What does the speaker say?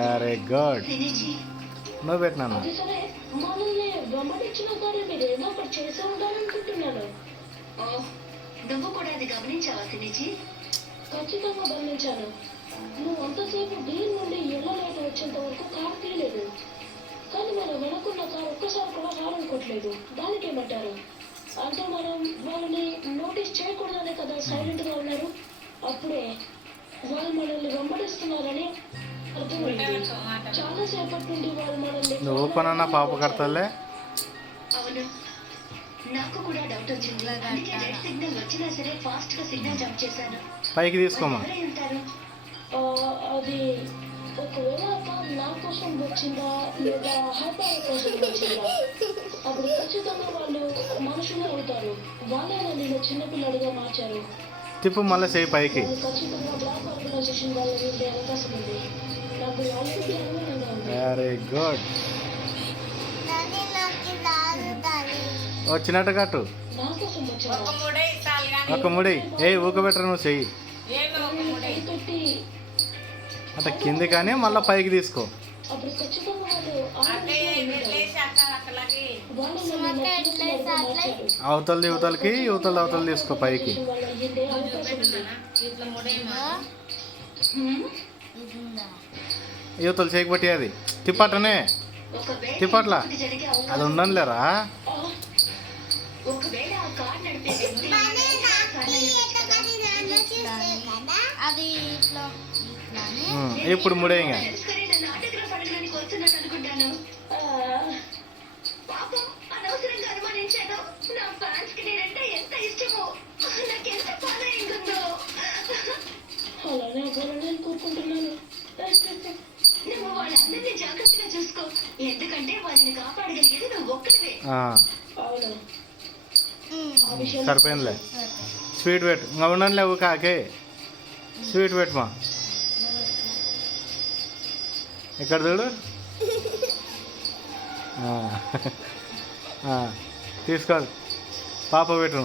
Very good. నువ్వు పెట్టినా నువ్వు కూడా అది గమనించావా సినిచి? ఖచ్చితంగా గమనించాను. నువ్వు అంతసేపు దీని నుండి ఇళ్ళ లేక వచ్చేంత వరకు కారు తీయలేదు. కానీ మనం వెనకున్న కారు ఒక్కసారి కూడా రాలనుకోవట్లేదు. దానికి ఏమంటారు? అంటే మనం వాళ్ళని నోటీస్ చేయకూడదనే కదా సైలెంట్ గా ఉన్నారు. అప్పుడే వాళ్ళు మనల్ని వెంబడిస్తున్నారని అర్థమైంది. చాలా సేపటి నుండి వాళ్ళు మనల్ని నువ్వు పనన్నా పాప కడతాలే. అవును, నాకు కూడా డౌట్ వచ్చింది. అందుకే రెడ్ సిగ్నల్ వచ్చినా సరే ఫాస్ట్ గా సిగ్నల్ జంప్ చేశాను. పైకి తీసుకోమా. అది ఒకవేళ నా కోసం వచ్చిందా లేదా హైపర్ కోసం వచ్చిందా? అప్పుడు ఖచ్చితంగా వాళ్ళు మనుషులు అవుతారు. వాళ్ళైనా నేను చిన్నపిల్లడిగా మార్చారు. తిప్పు మళ్ళీ చేయి పైకి. ఖచ్చితంగా బ్లాక్ ఆర్గనైజేషన్ వాళ్ళని ఉండే అవకాశం ఉంది. నాకు ఆల్రెడీ అనుమానంగా ఉంది. Very good. వచ్చినట్టు కట్టు. నా కోసం వచ్చారు. ఒక ముడి ఊకబెట్టరు నువ్వు చెయ్యి పెట్టి అట్లా కింది కానీ మళ్ళీ పైకి తీసుకో. అప్పుడు ఖచ్చితంగా అవతలది యువతలకి అవతల తీసుకో పైకి. యువతలు చేయబట్టి అది తిప్పటనే తిప్పట్లా అది ఉండనులేరా. ఇప్పుడు ముడేయంగా ఎందుకంటే వాళ్ళని కాపాడగలిగేది నువ్వు ఒక్కడివే. సరిపోయిందిలే. స్వీట్ పెట్టు ఇంకా ఉండనులే కాకే. స్వీట్ పెట్టుమా. ఇక్కడ చూడు. తీసుకో పాప పెట్టు.